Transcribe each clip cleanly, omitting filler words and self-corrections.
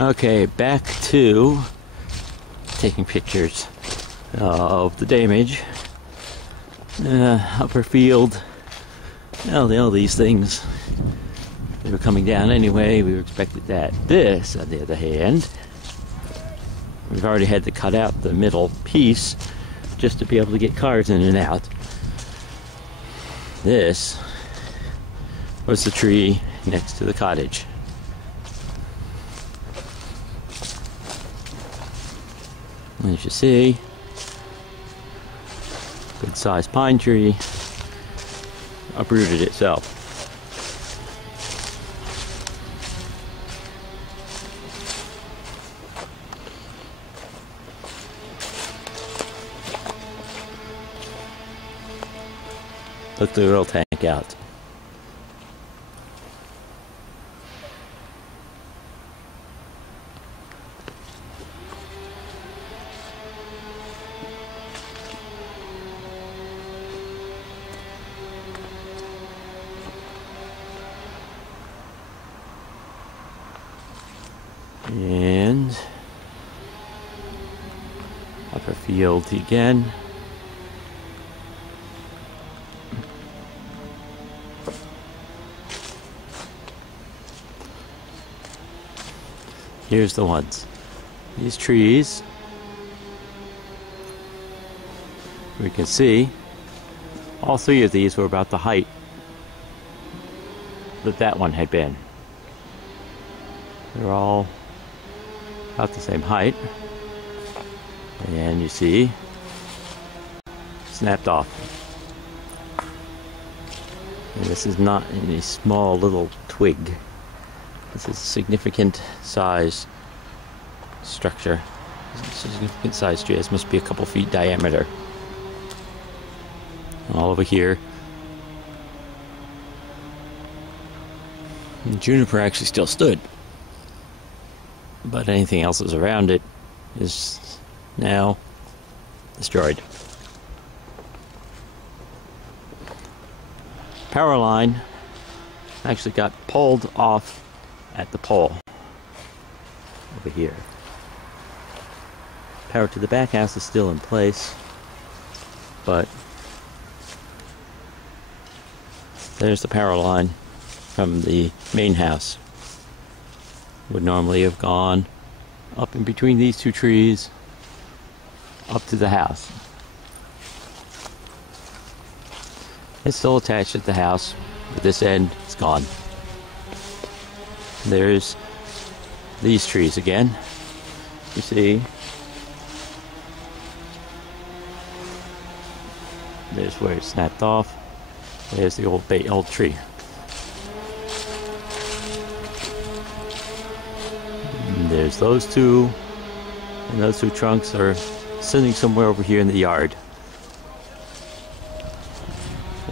Okay, back to taking pictures of the damage. Upper field. All these things. They were coming down anyway. We were expected that. This, on the other hand, we've already had to cut out the middle piece just to be able to get cars in and out. This was the tree next to the cottage. As you see, good sized pine tree uprooted itself. Look the oil tank out. And upper field again. Here's the ones. These trees, we can see all three of these were about the height that one had been. They're all about the same height. And you see, snapped off. And this is not any small little twig. This is a significant size structure. Significant size tree. This must be a couple feet diameter. All over here. And juniper actually still stood. But anything else that's around it is now destroyed. Power line actually got pulled off at the pole over here. Power to the back house is still in place, but there's the power line from the main house. Would normally have gone up in between these two trees up to the house. It's still attached at the house, but this end is gone. There's these trees again. You see, there's where it snapped off. There's the old tree. And there's those two, and those two trunks are sitting somewhere over here in the yard.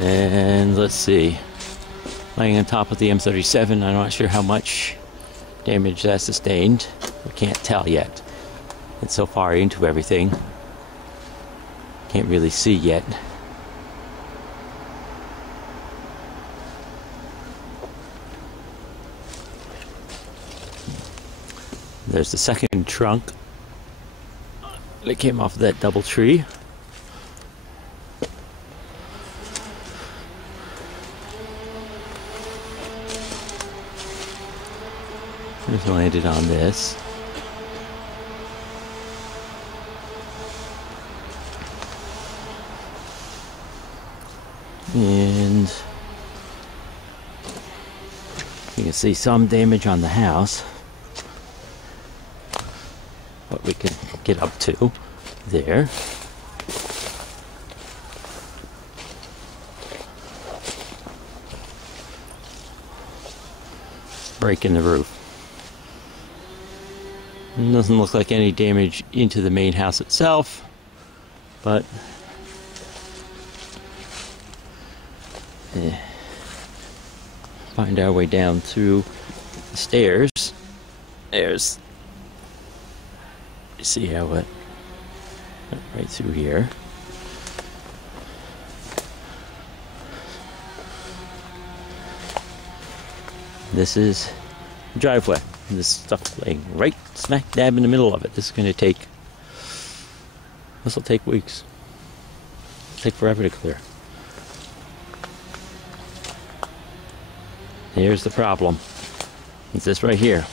And let's see. Laying on top of the M37, I'm not sure how much damage that sustained. We can't tell yet. It's so far into everything. Can't really see yet. There's the second trunk that came off of that double tree. Just landed on this. And you can see some damage on the house. What we can get up to there. Break in the roof. It doesn't look like any damage into the main house itself, but find our way down through the stairs. There's, you see how it went right through here. This is the driveway. And this stuff laying right smack dab in the middle of it. This will take weeks. It'll take forever to clear. Here's the problem. It's this right here.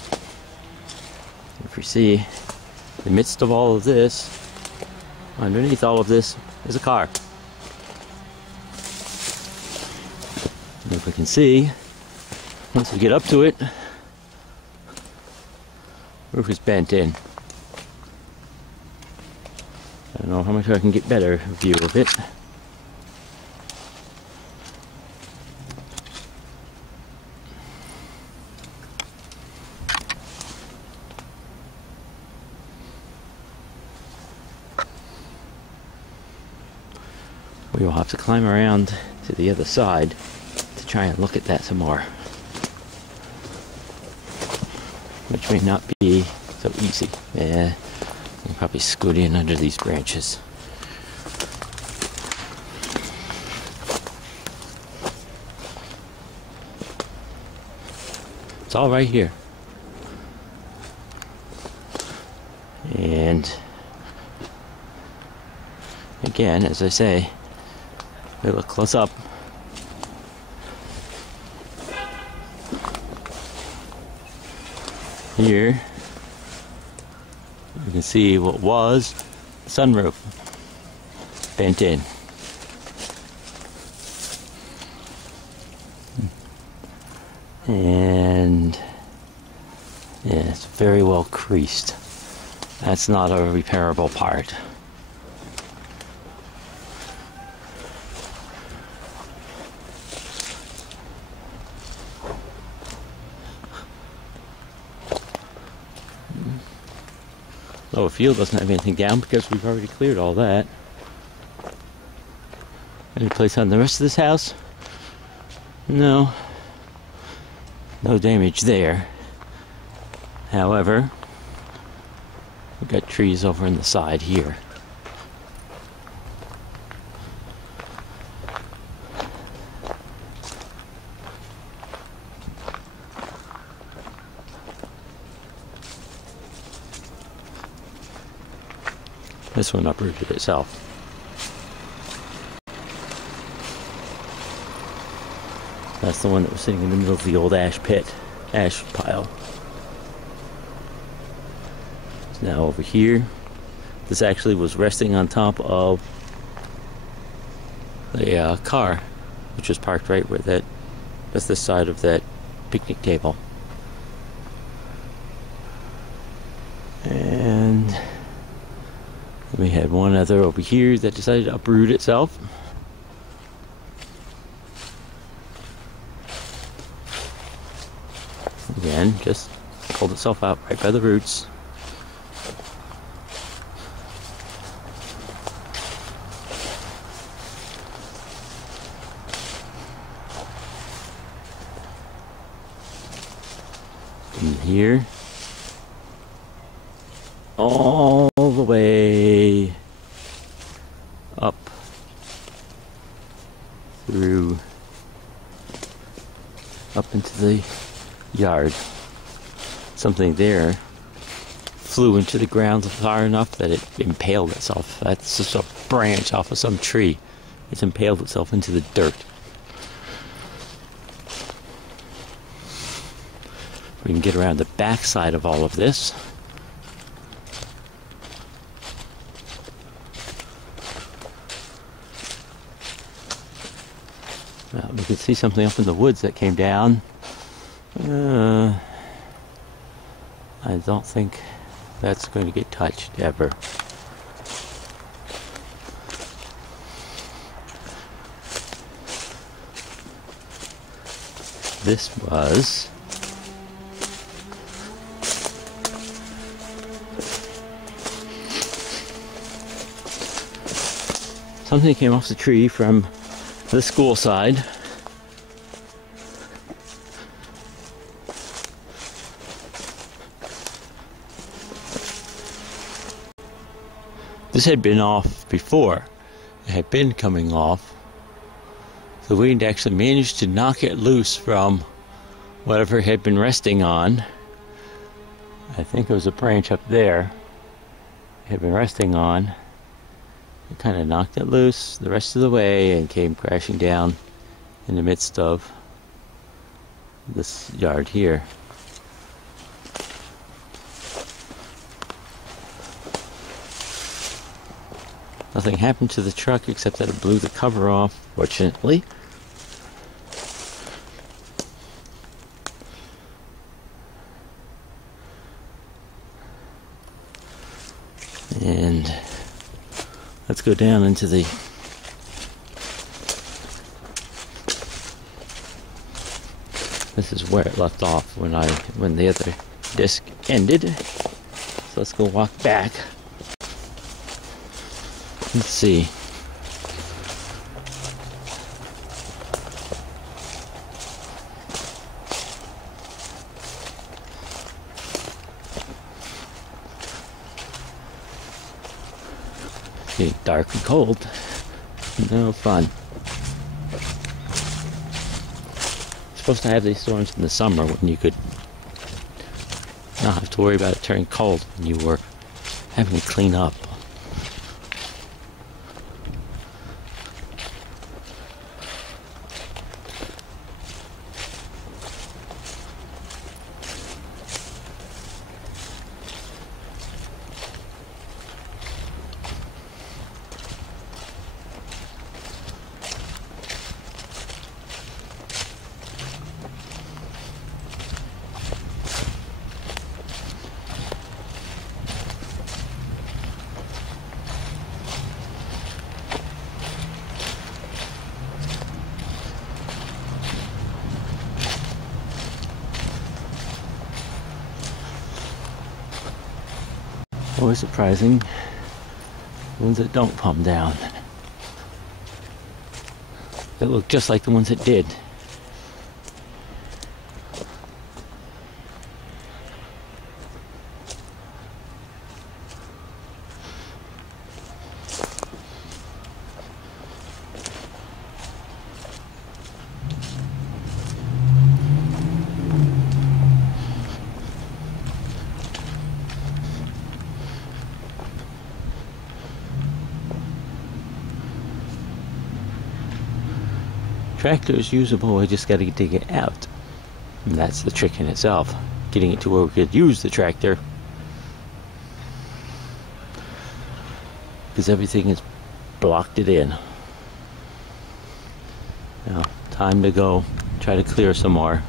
If you see, in the midst of all of this, underneath all of this is a car. And if we can see, once we get up to it, roof is bent in. I don't know how much I can get better view of it. We will have to climb around to the other side to try and look at that some more, which may not be so easy. Yeah, I'll probably scoot in under these branches. It's all right here. And again, as I say, we look close up. Here, you can see what was the sunroof bent in. And yeah, it's very well creased. That's not a repairable part. Lower field doesn't have anything down because we've already cleared all that. Any place on the rest of this house? No. No damage there. However, we've got trees over on the side here. This one uprooted itself. That's the one that was sitting in the middle of the old ash pile. It's now over here. This actually was resting on top of the car, which was parked right where that's the side of that picnic table. And we had one other over here that decided to uproot itself. Again, just pulled itself out right by the roots. And here, all the way up through up into the yard. Something there flew into the ground far enough that it impaled itself. That's just a branch off of some tree. It's impaled itself into the dirt. We can get around the back side of all of this. Well, we could see something up in the woods that came down. I don't think that's going to get touched ever. This was something that came off the tree from the school side. This had been off before. It had been coming off. The wind actually managed to knock it loose from whatever it had been resting on. I think it was a branch up there it had been resting on. It kind of knocked it loose the rest of the way and came crashing down in the midst of this yard here. Nothing happened to the truck except that it blew the cover off, fortunately. And let's go down into the this is where it left off when the other disc ended. So let's go walk back. Let's see. It's getting dark and cold. No fun. Supposed to have these storms in the summer when you could not have to worry about it turning cold when you were having to clean up. Always surprising, the ones that don't palm down. They look just like the ones that did. Tractor is usable, we just got to dig it out. And that's the trick in itself. Getting it to where we could use the tractor. Because everything has blocked it in. Now, time to go try to clear some more.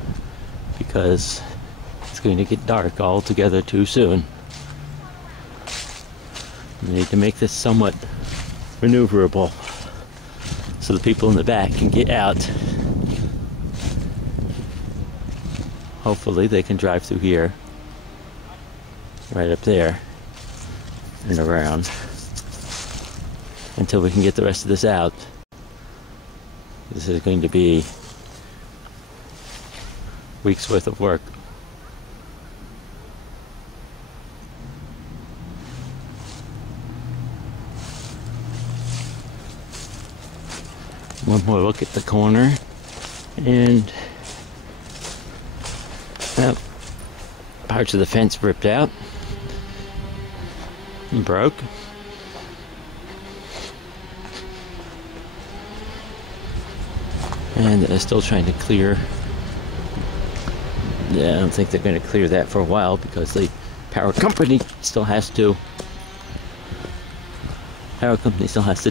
Because it's going to get dark altogether too soon. We need to make this somewhat maneuverable, so the people in the back can get out. Hopefully they can drive through here, right up there, and around, until we can get the rest of this out. This is going to be weeks worth of work. One more look at the corner, and well, parts of the fence ripped out and broke. And they're still trying to clear. Yeah, I don't think they're going to clear that for a while because the power company still has to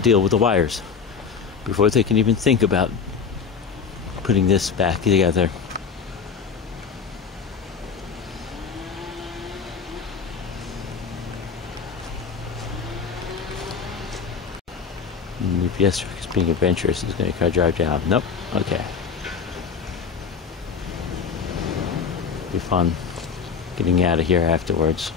deal with the wires before they can even think about putting this back together. And UPS truck is being adventurous. Is going to drive down. Nope. Okay. Be fun getting out of here afterwards.